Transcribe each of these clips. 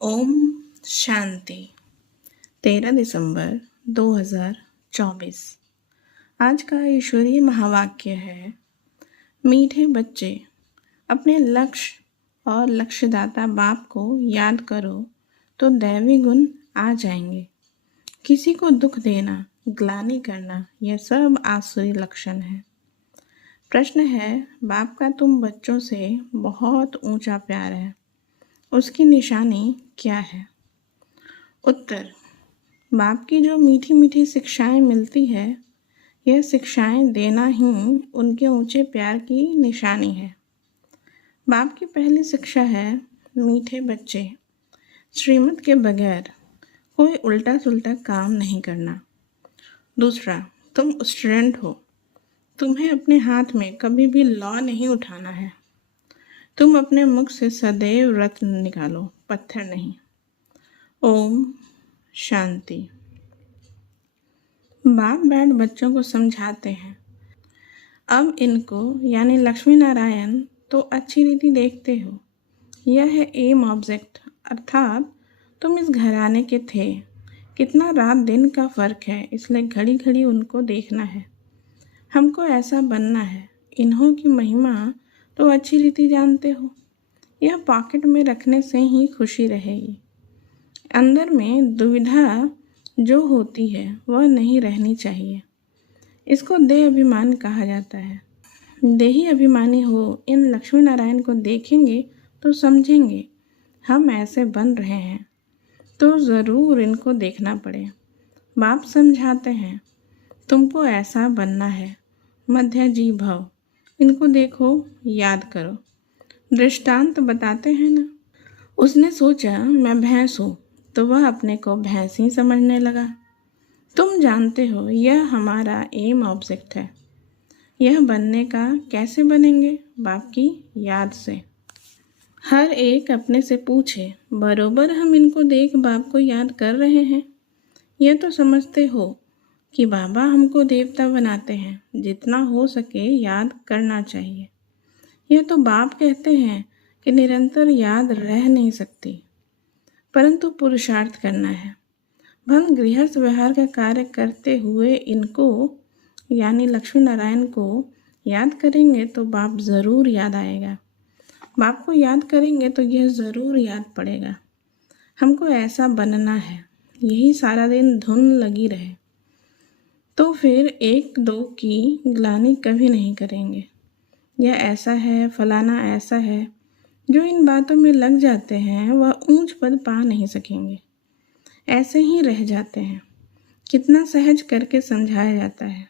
ओम शांति। 13 दिसंबर 2024। आज का ईश्वरीय महावाक्य है, मीठे बच्चे अपने लक्ष्य और लक्ष्यदाता बाप को याद करो तो दैवी गुण आ जाएंगे। किसी को दुख देना, ग्लानि करना, यह सब आसुरी लक्षण है। प्रश्न है, बाप का तुम बच्चों से बहुत ऊंचा प्यार है, उसकी निशानी क्या है? उत्तर, बाप की जो मीठी मीठी शिक्षाएं मिलती है, यह शिक्षाएं देना ही उनके ऊंचे प्यार की निशानी है। बाप की पहली शिक्षा है, मीठे बच्चे, श्रीमत के बगैर कोई उल्टा सुल्टा काम नहीं करना। दूसरा, तुम स्टूडेंट हो, तुम्हें अपने हाथ में कभी भी लॉ नहीं उठाना है। तुम अपने मुख से सदैव रत्न निकालो, पत्थर नहीं। ओम शांति। बाप बैठ बच्चों को समझाते हैं, अब इनको यानी लक्ष्मी नारायण तो अच्छी रीति देखते हो। यह है एम ऑब्जेक्ट, अर्थात तुम इस घराने के थे। कितना रात दिन का फर्क है, इसलिए घड़ी घड़ी उनको देखना है। हमको ऐसा बनना है। इन्हों की महिमा तो अच्छी रीति जानते हो। यह पॉकेट में रखने से ही खुशी रहेगी। अंदर में दुविधा जो होती है वह नहीं रहनी चाहिए। इसको देह अभिमान कहा जाता है। देही अभिमानी हो इन लक्ष्मी नारायण को देखेंगे तो समझेंगे हम ऐसे बन रहे हैं, तो ज़रूर इनको देखना पड़े। बाप समझाते हैं, तुमको ऐसा बनना है, मध्य जी भव। इनको देखो, याद करो। दृष्टांत बताते हैं ना। उसने सोचा मैं भैंस हूँ, तो वह अपने को भैंस ही समझने लगा। तुम जानते हो यह हमारा एम ऑब्जेक्ट है। यह बनने का कैसे बनेंगे? बाप की याद से। हर एक अपने से पूछे, बरोबर हम इनको देख बाप को याद कर रहे हैं? यह तो समझते हो कि बाबा हमको देवता बनाते हैं, जितना हो सके याद करना चाहिए। यह तो बाप कहते हैं कि निरंतर याद रह नहीं सकती, परंतु पुरुषार्थ करना है। भल गृहस्थ व्यवहार का कार्य करते हुए इनको यानी लक्ष्मी नारायण को याद करेंगे तो बाप ज़रूर याद आएगा। बाप को याद करेंगे तो यह ज़रूर याद पड़ेगा। हमको ऐसा बनना है, यही सारा दिन धुन लगी रहे तो फिर एक दो की ग्लानि कभी नहीं करेंगे। यह ऐसा है, फलाना ऐसा है, जो इन बातों में लग जाते हैं वह ऊंच पद पा नहीं सकेंगे, ऐसे ही रह जाते हैं। कितना सहज करके समझाया जाता है।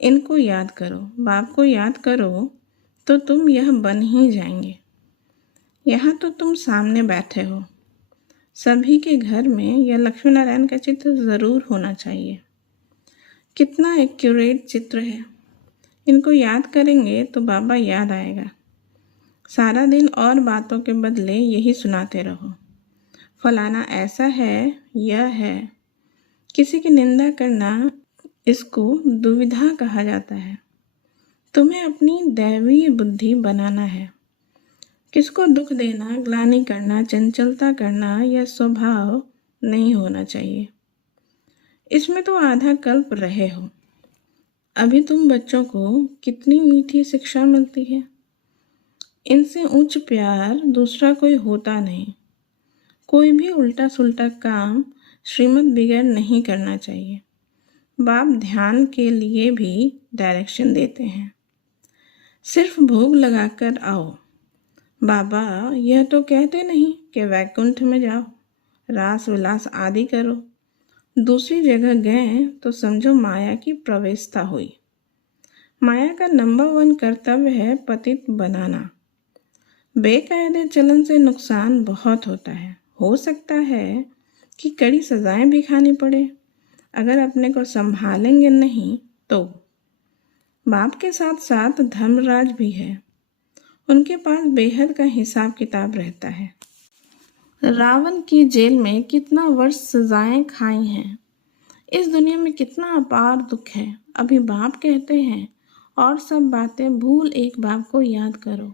इनको याद करो, बाप को याद करो तो तुम यह बन ही जाएंगे। यहाँ तो तुम सामने बैठे हो। सभी के घर में यह लक्ष्मी नारायण का चित्र ज़रूर होना चाहिए। कितना एक्यूरेट चित्र है। इनको याद करेंगे तो बाबा याद आएगा। सारा दिन और बातों के बदले यही सुनाते रहो, फलाना ऐसा है, यह है। किसी की निंदा करना, इसको दुविधा कहा जाता है। तुम्हें अपनी दैवीय बुद्धि बनाना है। किसको दुख देना, ग्लानि करना, चंचलता करना, यह स्वभाव नहीं होना चाहिए। इसमें तो आधा कल्प रहे हो। अभी तुम बच्चों को कितनी मीठी शिक्षा मिलती है। इनसे उच्च प्यार दूसरा कोई होता नहीं। कोई भी उल्टा सुल्टा काम श्रीमत बिगड़ नहीं करना चाहिए। बाप ध्यान के लिए भी डायरेक्शन देते हैं। सिर्फ भोग लगाकर आओ। बाबा यह तो कहते नहीं कि वैकुंठ में जाओ, रास विलास आदि करो। दूसरी जगह गए तो समझो माया की प्रवेशता हुई। माया का नंबर 1 कर्तव्य है पतित बनाना। बेकायदे चलन से नुकसान बहुत होता है। हो सकता है कि कड़ी सजाएं भी खानी पड़े अगर अपने को संभालेंगे नहीं तो। बाप के साथ साथ धर्मराज भी है, उनके पास बेहद का हिसाब किताब रहता है। रावण की जेल में कितना वर्ष सजाएं खाई हैं। इस दुनिया में कितना अपार दुख है। अभी बाप कहते हैं और सब बातें भूल एक बाप को याद करो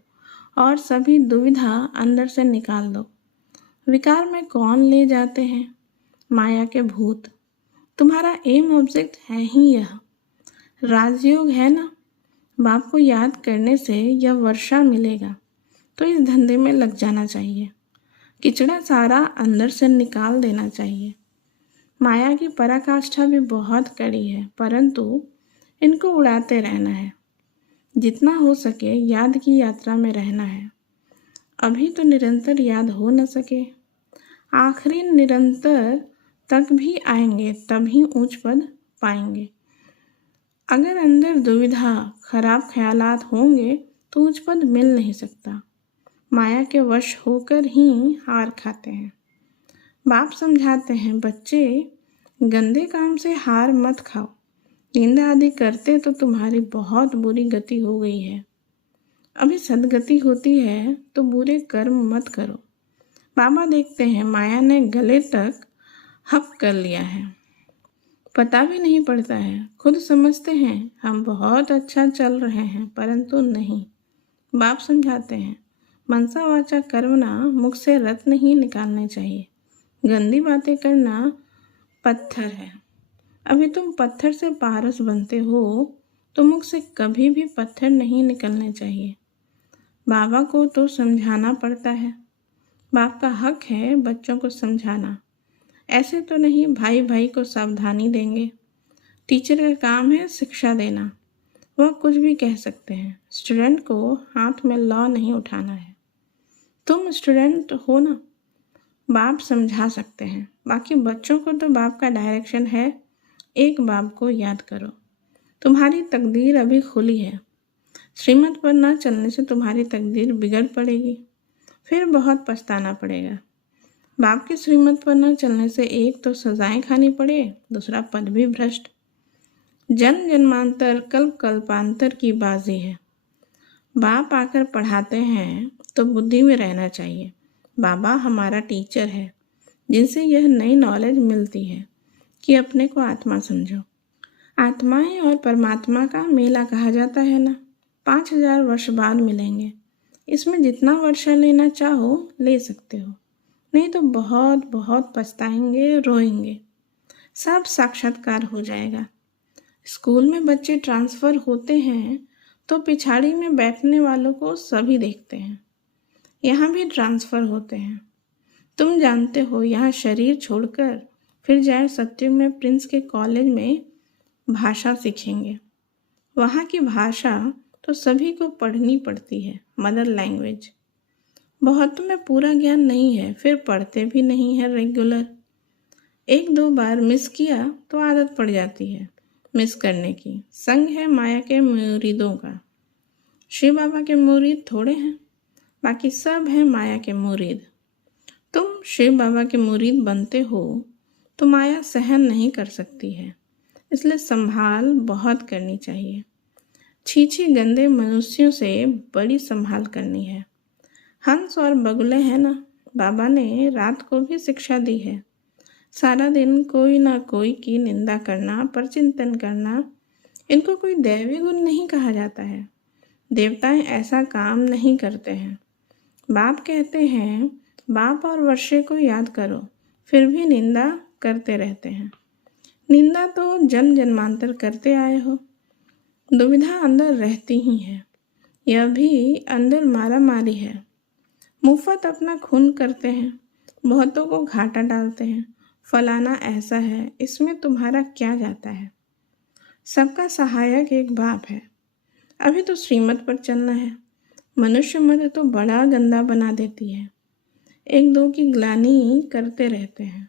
और सभी दुविधा अंदर से निकाल दो। विकार में कौन ले जाते हैं? माया के भूत। तुम्हारा एम ऑब्जेक्ट है ही यह। राजयोग है ना? बाप को याद करने से यह वर्षा मिलेगा, तो इस धंधे में लग जाना चाहिए। किचड़ा सारा अंदर से निकाल देना चाहिए। माया की पराकाष्ठा भी बहुत कड़ी है, परंतु इनको उड़ाते रहना है। जितना हो सके याद की यात्रा में रहना है। अभी तो निरंतर याद हो न सके, आखिरी निरंतर तक भी आएंगे, तभी ऊंच पद पाएंगे। अगर अंदर दुविधा, खराब ख्यालात होंगे तो ऊंच पद मिल नहीं सकता। माया के वश होकर ही हार खाते हैं। बाप समझाते हैं, बच्चे गंदे काम से हार मत खाओ। निंदा आदि करते तो तुम्हारी बहुत बुरी गति हो गई है। अभी सदगति होती है तो बुरे कर्म मत करो। बाबा देखते हैं माया ने गले तक हक कर लिया है, पता भी नहीं पड़ता है। खुद समझते हैं हम बहुत अच्छा चल रहे हैं, परंतु नहीं। बाप समझाते हैं, मनसा वाचा कर्मणा, मुख से रत्न ही निकालने चाहिए। गंदी बातें करना पत्थर है। अभी तुम पत्थर से पारस बनते हो तो मुख से कभी भी पत्थर नहीं निकलने चाहिए। बाबा को तो समझाना पड़ता है। बाप का हक है बच्चों को समझाना। ऐसे तो नहीं भाई भाई को सावधानी देंगे। टीचर का काम है शिक्षा देना। वह कुछ भी कह सकते हैं। स्टूडेंट को हाथ में लॉ नहीं उठाना है। तुम स्टूडेंट हो ना, बाप समझा सकते हैं। बाकी बच्चों को तो बाप का डायरेक्शन है। एक बाप को याद करो। तुम्हारी तकदीर अभी खुली है। श्रीमत पर न चलने से तुम्हारी तकदीर बिगड़ पड़ेगी, फिर बहुत पछताना पड़ेगा। बाप की श्रीमत पर न चलने से एक तो सजाएं खानी पड़े, दूसरा पद भी भ्रष्ट। जन्म जन्मांतर कल्प कल्पांतर की बाजी है। बाप आकर पढ़ाते हैं तो बुद्धि में रहना चाहिए। बाबा हमारा टीचर है, जिनसे यह नई नॉलेज मिलती है कि अपने को आत्मा समझो। आत्माएं और परमात्मा का मेला कहा जाता है ना। 5000 वर्ष बाद मिलेंगे। इसमें जितना वर्षा लेना चाहो ले सकते हो, नहीं तो बहुत बहुत पछताएंगे, रोएंगे। सब साक्षात्कार हो जाएगा। स्कूल में बच्चे ट्रांसफ़र होते हैं तो पिछाड़ी में बैठने वालों को सभी देखते हैं। यहाँ भी ट्रांसफ़र होते हैं। तुम जानते हो, यहाँ शरीर छोड़कर फिर जाए सत्युग में प्रिंस के कॉलेज में भाषा सीखेंगे। वहाँ की भाषा तो सभी को पढ़नी पड़ती है, मदर लैंग्वेज। बहुत में पूरा ज्ञान नहीं है, फिर पढ़ते भी नहीं है रेगुलर। 1-2 बार मिस किया तो आदत पड़ जाती है मिस करने की। संग है माया के मुरीदों का। शिव बाबा के मुरीद थोड़े हैं, बाकी सब हैं माया के मुरीद। तुम शिव बाबा के मुरीद बनते हो तो माया सहन नहीं कर सकती है, इसलिए संभाल बहुत करनी चाहिए। छीछी गंदे मनुष्यों से बड़ी संभाल करनी है। हंस और बगुले हैं ना, बाबा ने रात को भी शिक्षा दी है। सारा दिन कोई ना कोई की निंदा करना, परचिंतन करना, इनको कोई दैवी गुण नहीं कहा जाता है। देवताएं ऐसा काम नहीं करते हैं। बाप कहते हैं, बाप और वर्षे को याद करो, फिर भी निंदा करते रहते हैं। निंदा तो जन्म जन्मांतर करते आए हो। दुविधा अंदर रहती ही है। यह भी अंदर मारा मारी है। मुफ्त अपना खून करते हैं, बहुतों को घाटा डालते हैं। फलाना ऐसा है, इसमें तुम्हारा क्या जाता है? सबका सहायक एक बाप है। अभी तो श्रीमत पर चलना है। मनुष्य मत तो बड़ा गंदा बना देती है। 1-2 की ग्लानि करते रहते हैं।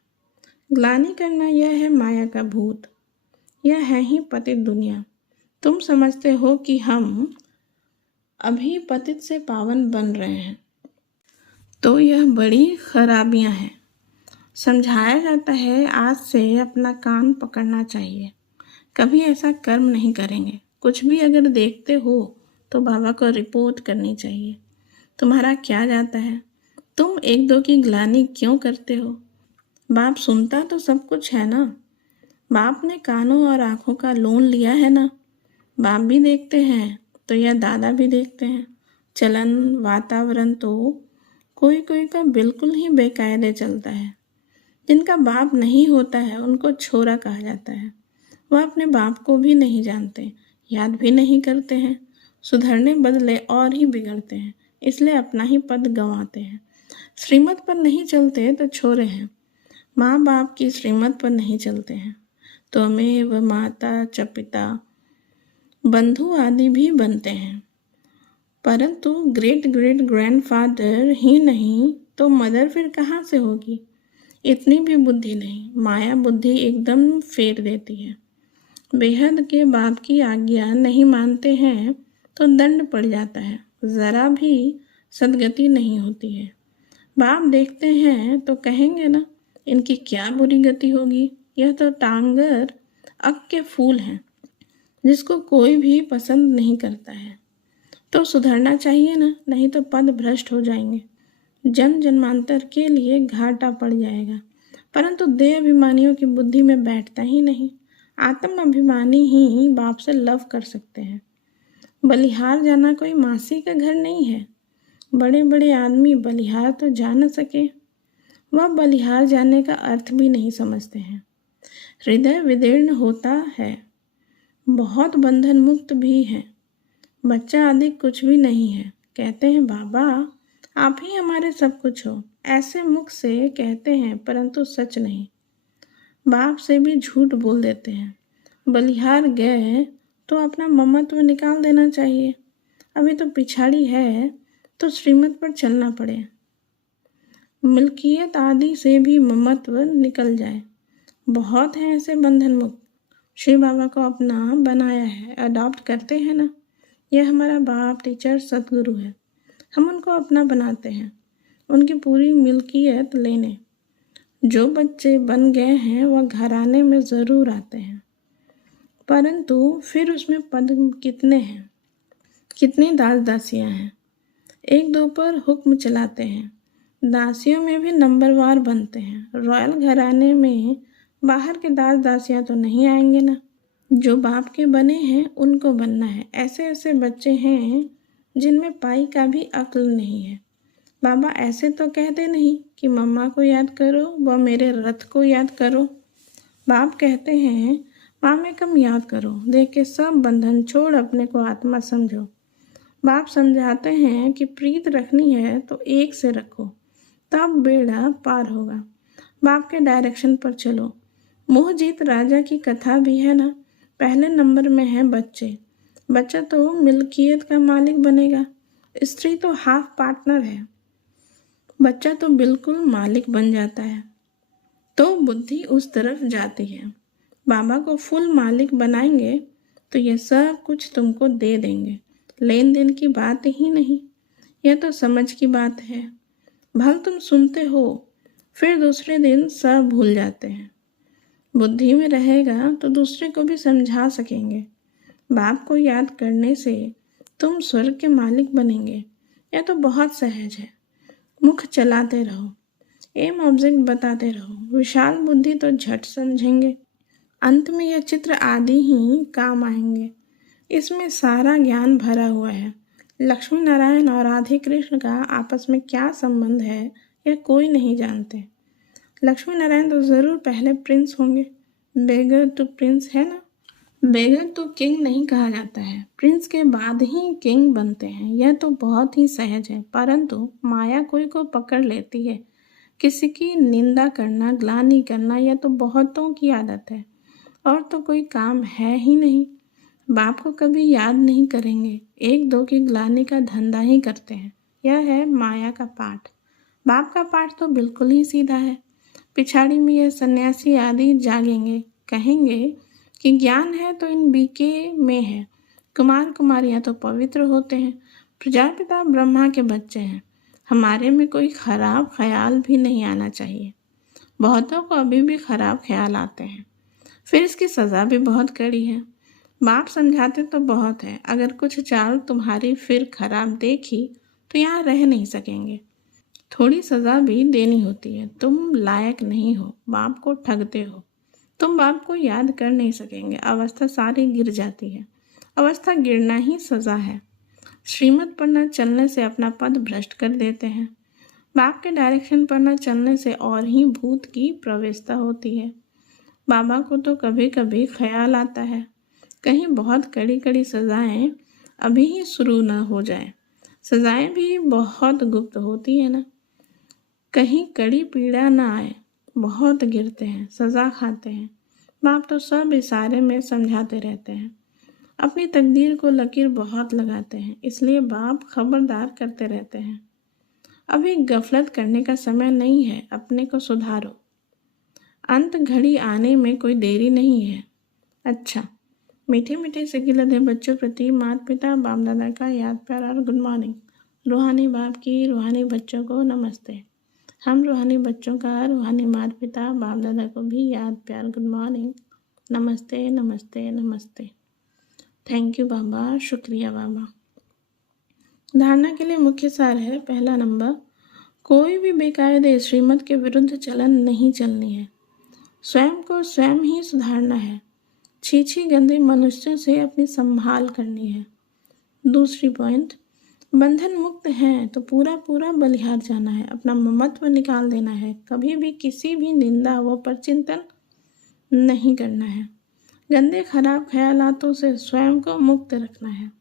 ग्लानि करना यह है माया का भूत। यह है ही पतित दुनिया। तुम समझते हो कि हम अभी पतित से पावन बन रहे हैं, तो यह बड़ी खराबियां हैं। समझाया जाता है आज से अपना कान पकड़ना चाहिए, कभी ऐसा कर्म नहीं करेंगे। कुछ भी अगर देखते हो तो बाबा को रिपोर्ट करनी चाहिए। तुम्हारा क्या जाता है? तुम 1-2 की ग्लानि क्यों करते हो? बाप सुनता तो सब कुछ है ना। बाप ने कानों और आँखों का लोन लिया है ना। बाप भी देखते हैं तो यह दादा भी देखते हैं। चलन वातावरण तो कोई कोई का बिल्कुल ही बेकायदे चलता है। जिनका बाप नहीं होता है उनको छोरा कहा जाता है। वह अपने बाप को भी नहीं जानते, याद भी नहीं करते हैं, सुधरने बदले और ही बिगड़ते हैं, इसलिए अपना ही पद गंवाते हैं। श्रीमत पर नहीं चलते तो छोरे हैं, माँ बाप की श्रीमत पर नहीं चलते हैं तो त्वमेव माता च पिता, बंधु आदि भी बनते हैं। परंतु ग्रेट ग्रेट ग्रैंडफादर ही नहीं तो मदर फिर कहाँ से होगी? इतनी भी बुद्धि नहीं, माया बुद्धि एकदम फेर देती है। बेहद के बाप की आज्ञा नहीं मानते हैं तो दंड पड़ जाता है, ज़रा भी सदगति नहीं होती है। बाप देखते हैं तो कहेंगे ना, इनकी क्या बुरी गति होगी, यह तो टांगर अक के फूल हैं जिसको कोई भी पसंद नहीं करता है। तो सुधरना चाहिए ना, नहीं तो पद भ्रष्ट हो जाएंगे, जन्म जन्मांतर के लिए घाटा पड़ जाएगा। परंतु देह अभिमानियों की बुद्धि में बैठता ही नहीं। आत्म अभिमानी ही बाप से लव कर सकते हैं। बलिहार जाना कोई मासी का घर नहीं है। बड़े बड़े आदमी बलिहार तो जा न सके, वह बलिहार जाने का अर्थ भी नहीं समझते हैं। हृदय विदीर्ण होता है, बहुत बंधन मुक्त भी है। बच्चा आदि कुछ भी नहीं है, कहते हैं बाबा आप ही हमारे सब कुछ हो, ऐसे मुख से कहते हैं परंतु सच नहीं। बाप से भी झूठ बोल देते हैं। बलिहार गए तो अपना ममत्व निकाल देना चाहिए, अभी तो पिछाड़ी है तो श्रीमत पर चलना पड़े। मिल्कियत आदि से भी ममत्व निकल जाए। बहुत हैं ऐसे बंधन मुक्त, श्री बाबा को अपना बनाया है, अडॉप्ट करते हैं ना। यह हमारा बाप टीचर सतगुरु है, हम उनको अपना बनाते हैं, उनकी पूरी मिल्कियत लेने। जो बच्चे बन गए हैं वह घराने में ज़रूर आते हैं, परंतु फिर उसमें पद कितने हैं, कितनी दास दासियां हैं। एक दो पर हुक्म चलाते हैं, दासियों में भी नंबरवार बनते हैं। रॉयल घराने में बाहर के दास दासियां तो नहीं आएंगे ना। जो बाप के बने हैं उनको बनना है। ऐसे ऐसे बच्चे हैं जिनमें पाई का भी अक्ल नहीं है। बाबा ऐसे तो कहते नहीं कि मम्मा को याद करो व मेरे रथ को याद करो। बाप कहते हैं माँ में कम याद करो, देख के सब बंधन छोड़ अपने को आत्मा समझो। बाप समझाते हैं कि प्रीत रखनी है तो एक से रखो, तब बेड़ा पार होगा। बाप के डायरेक्शन पर चलो। मोहजीत राजा की कथा भी है ना। पहले नंबर में है बच्चे। बच्चा तो मिल्कियत का मालिक बनेगा, स्त्री तो हाफ पार्टनर है, बच्चा तो बिल्कुल मालिक बन जाता है। तो बुद्धि उस तरफ जाती है। बाबा को फुल मालिक बनाएंगे तो ये सब कुछ तुमको दे देंगे। लेन देन की बात ही नहीं, यह तो समझ की बात है। भल तुम सुनते हो फिर दूसरे दिन सब भूल जाते हैं। बुद्धि में रहेगा तो दूसरे को भी समझा सकेंगे। बाप को याद करने से तुम स्वर्ग के मालिक बनेंगे। यह तो बहुत सहज है। मुख चलाते रहो, एम ऑब्जेक्ट बताते रहो। विशाल बुद्धि तो झट समझेंगे। अंत में यह चित्र आदि ही काम आएंगे। इसमें सारा ज्ञान भरा हुआ है। लक्ष्मी नारायण और राधे कृष्ण का आपस में क्या संबंध है यह कोई नहीं जानते। लक्ष्मी नारायण तो ज़रूर पहले प्रिंस होंगे। बेगर तो प्रिंस है ना। बेगर तो किंग नहीं कहा जाता है, प्रिंस के बाद ही किंग बनते हैं। यह तो बहुत ही सहज है, परंतु माया कोई को पकड़ लेती है। किसी की निंदा करना, ग्लानि करना, यह तो बहुतों की आदत है और तो कोई काम है ही नहीं। बाप को कभी याद नहीं करेंगे, एक दो की ग्लानि का धंधा ही करते हैं। यह है माया का पाठ। बाप का पाठ तो बिल्कुल ही सीधा है। पिछाड़ी में यह सन्यासी आदि जागेंगे, कहेंगे कि ज्ञान है तो इन बीके में है। कुमार कुमारियाँ तो पवित्र होते हैं, प्रजापिता ब्रह्मा के बच्चे हैं। हमारे में कोई खराब ख्याल भी नहीं आना चाहिए। बहुतों को अभी भी खराब ख्याल आते हैं, फिर इसकी सज़ा भी बहुत कड़ी है। बाप समझाते तो बहुत है, अगर कुछ चाल तुम्हारी फिर खराब देखी तो यहाँ रह नहीं सकेंगे। थोड़ी सज़ा भी देनी होती है। तुम लायक नहीं हो, बाप को ठगते हो, तुम बाप को याद कर नहीं सकेंगे। अवस्था सारी गिर जाती है। अवस्था गिरना ही सज़ा है। श्रीमत पर न चलने से अपना पद भ्रष्ट कर देते हैं। बाप के डायरेक्शन पर न चलने से और ही भूत की प्रवेशता होती है। बाबा को तो कभी कभी ख्याल आता है कहीं बहुत कड़ी कड़ी सज़ाएं अभी ही शुरू ना हो जाए। सज़ाएं भी बहुत गुप्त होती है ना, कहीं कड़ी पीड़ा ना आए। बहुत गिरते हैं, सज़ा खाते हैं। बाप तो सब इशारे में समझाते रहते हैं। अपनी तकदीर को लकीर बहुत लगाते हैं, इसलिए बाप खबरदार करते रहते हैं। अभी गफलत करने का समय नहीं है, अपने को सुधारो। अंत घड़ी आने में कोई देरी नहीं है। अच्छा, मीठे मीठे से गिलत बच्चों प्रति माता पिता बाप दादा का याद प्यार और गुड मॉर्निंग। रूहानी बाप की रूहानी बच्चों को नमस्ते। हम रूहानी बच्चों का रूहानी माता पिता बाप दादा को भी याद प्यार गुड मॉर्निंग। नमस्ते नमस्ते नमस्ते। थैंक यू बाबा, शुक्रिया बाबा। धारणा के लिए मुख्य सार है। पहला नंबर, कोई भी बेकायदे श्रीमत के विरुद्ध चलन नहीं चलनी है। स्वयं को स्वयं ही सुधारना है। छीछी गंदे मनुष्यों से अपनी संभाल करनी है। दूसरी पॉइंट, बंधन मुक्त हैं तो पूरा पूरा बलिहार जाना है, अपना ममत्व निकाल देना है, कभी भी किसी भी निंदा व परचिंतन नहीं करना है। गंदे खराब ख्यालातों से स्वयं को मुक्त रखना है।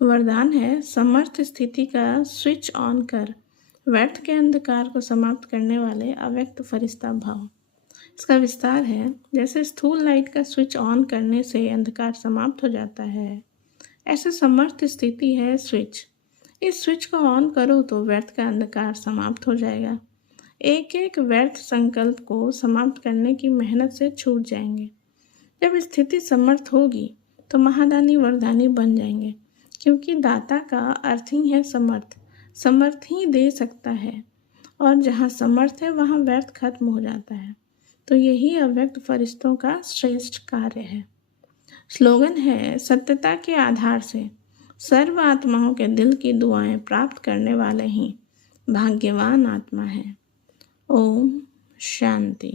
वरदान है, समर्थ स्थिति का स्विच ऑन कर व्यर्थ के अंधकार को समाप्त करने वाले अव्यक्त फरिश्ता भाव। इसका विस्तार है, जैसे स्थूल लाइट का स्विच ऑन करने से अंधकार समाप्त हो जाता है, ऐसे समर्थ स्थिति है स्विच। इस स्विच को ऑन करो तो व्यर्थ का अंधकार समाप्त हो जाएगा। एक एक व्यर्थ संकल्प को समाप्त करने की मेहनत से छूट जाएंगे। जब स्थिति समर्थ होगी तो महादानी वरदानी बन जाएंगे, क्योंकि दाता का अर्थ ही है समर्थ। समर्थ ही दे सकता है, और जहाँ समर्थ है वहाँ व्यर्थ खत्म हो जाता है। तो यही अव्यक्त फरिश्तों का श्रेष्ठ कार्य है। स्लोगन है, सत्यता के आधार से सर्व आत्माओं के दिल की दुआएं प्राप्त करने वाले ही भाग्यवान आत्मा हैं। ओम शांति।